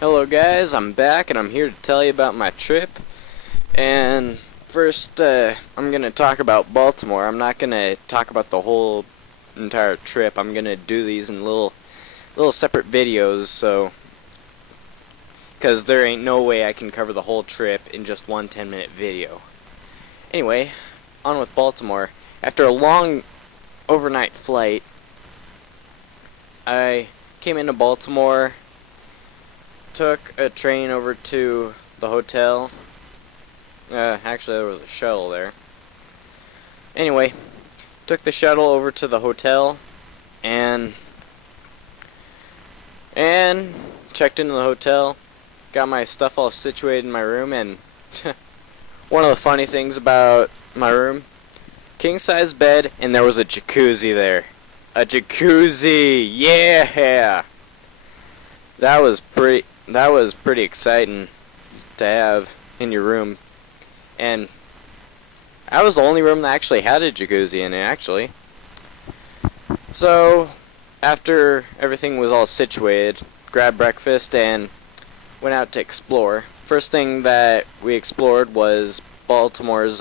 Hello guys, I'm back and I'm here to tell you about my trip. And first, I'm going to talk about Baltimore. I'm not going to talk about the whole entire trip. I'm going to do these in little separate videos, so because there ain't no way I can cover the whole trip in just one 10-minute video. Anyway, on with Baltimore. After a long overnight flight, I came into Baltimore, took a train over to the hotel. Actually, there was a shuttle there. Anyway, took the shuttle over to the hotel and checked into the hotel, got my stuff all situated in my room, and one of the funny things about my room, king-size bed, and there was a jacuzzi there. A jacuzzi, yeah! That was pretty exciting to have in your room. And I was the only room that actually had a jacuzzi in it, actually. So, after everything was all situated, grabbed breakfast and went out to explore. First thing that we explored was Baltimore's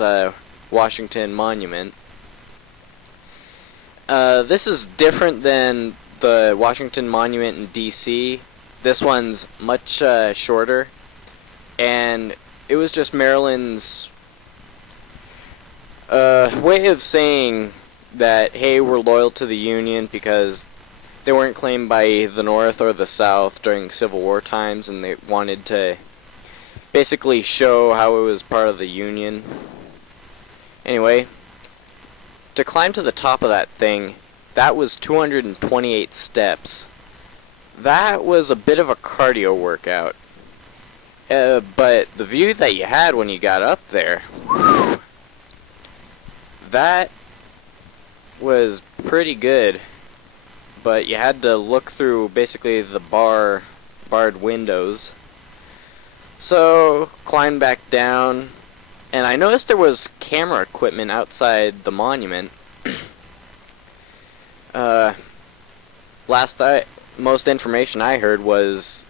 Washington Monument. This is different than the Washington Monument in D.C. This one's much shorter, and it was just Maryland's way of saying that, hey, we're loyal to the Union because they weren't claimed by the North or the South during Civil War times, and they wanted to basically show how it was part of the Union. Anyway, to climb to the top of that thing, that was 228 steps. That was a bit of a cardio workout. But the view that you had when you got up there, that was pretty good. But you had to look through basically the barred windows. So, climbed back down, and I noticed there was camera equipment outside the monument. Most information I heard was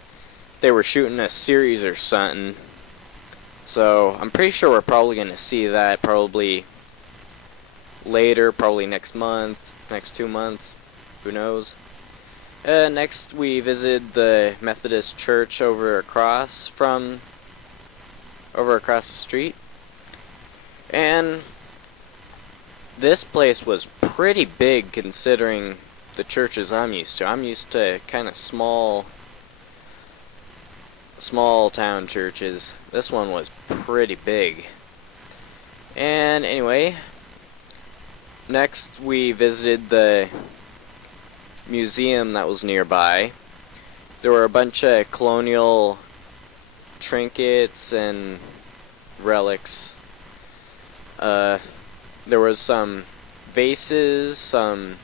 they were shooting a series or something. So I'm pretty sure we're probably going to see that probably later, probably next month, next 2 months, who knows. Next we visited the Methodist church over across the street. And this place was pretty big considering the churches I'm used to. I'm used to kind of small town churches. This one was pretty big. And anyway, next we visited the museum that was nearby. There were a bunch of colonial trinkets and relics. There was some vases, some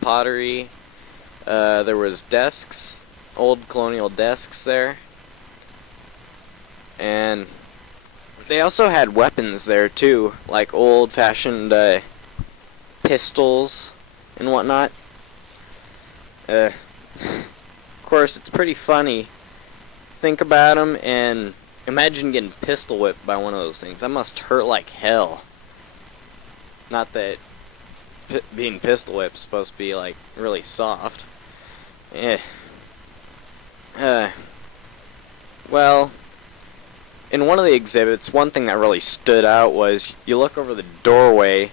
pottery. There was desks, old colonial desks there. And they also had weapons there too, like old-fashioned pistols and whatnot. Of course, it's pretty funny. Think about them and imagine getting pistol whipped by one of those things. That must hurt like hell. Not that being pistol whipped is supposed to be like really soft. Well, in one of the exhibits, one thing that really stood out was you look over the doorway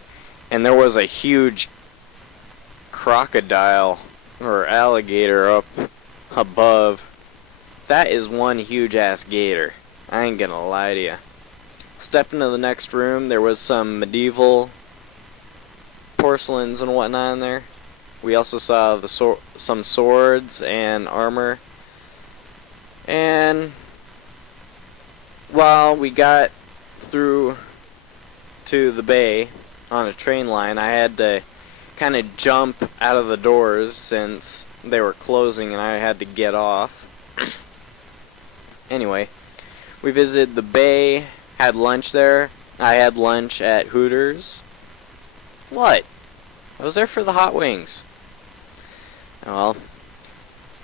and there was a huge crocodile or alligator up above. That is one huge ass gator. I ain't gonna lie to you. Stepped into the next room, there was some medieval porcelains and whatnot in there. We also saw some swords and armor. And while we got through to the bay on a train line, I had to kind of jump out of the doors since they were closing and I had to get off. Anyway, we visited the bay, had lunch there. I had lunch at Hooters. What? I was there for the hot wings. Well,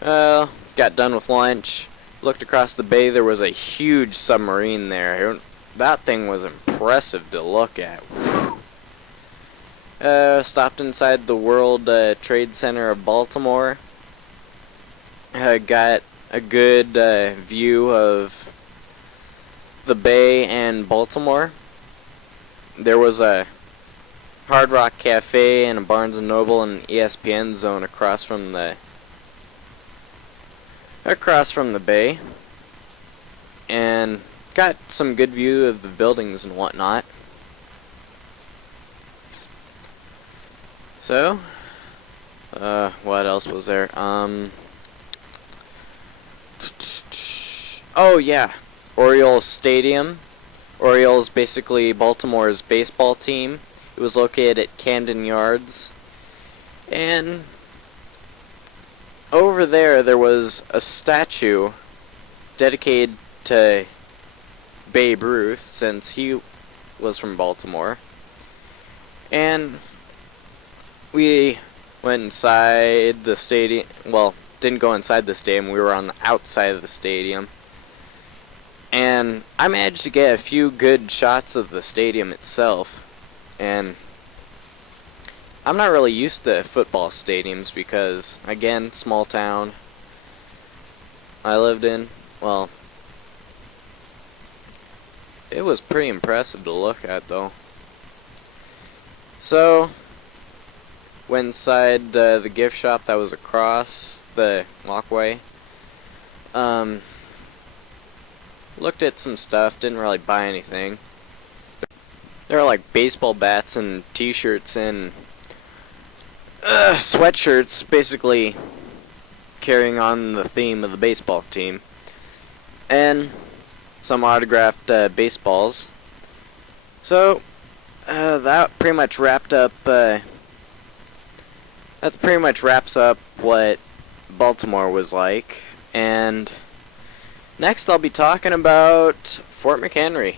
got done with lunch, Looked across the bay, there was a huge submarine there. That thing was impressive to look at. Stopped inside the World Trade Center of Baltimore. Got a good view of the bay and Baltimore. There was a Hard Rock Cafe and a Barnes & Noble and ESPN zone across from the bay, and got some good view of the buildings and whatnot. So, what else was there? Oh yeah, Orioles Stadium. Orioles basically Baltimore's baseball team. It was located at Camden Yards, and over there was a statue dedicated to Babe Ruth, since he was from Baltimore. And we went inside the stadium. Well, didn't go inside the stadium. We were on the outside of the stadium. And I managed to get a few good shots of the stadium itself. And I'm not really used to football stadiums because, again, small town I lived in. Well, it was pretty impressive to look at, though. So, went inside the gift shop that was across the walkway. Looked at some stuff, didn't really buy anything. There were like baseball bats and t-shirts and sweatshirts, basically carrying on the theme of the baseball team. And some autographed baseballs. So, that pretty much wrapped up, that pretty much wraps up what Baltimore was like. And next I'll be talking about Fort McHenry.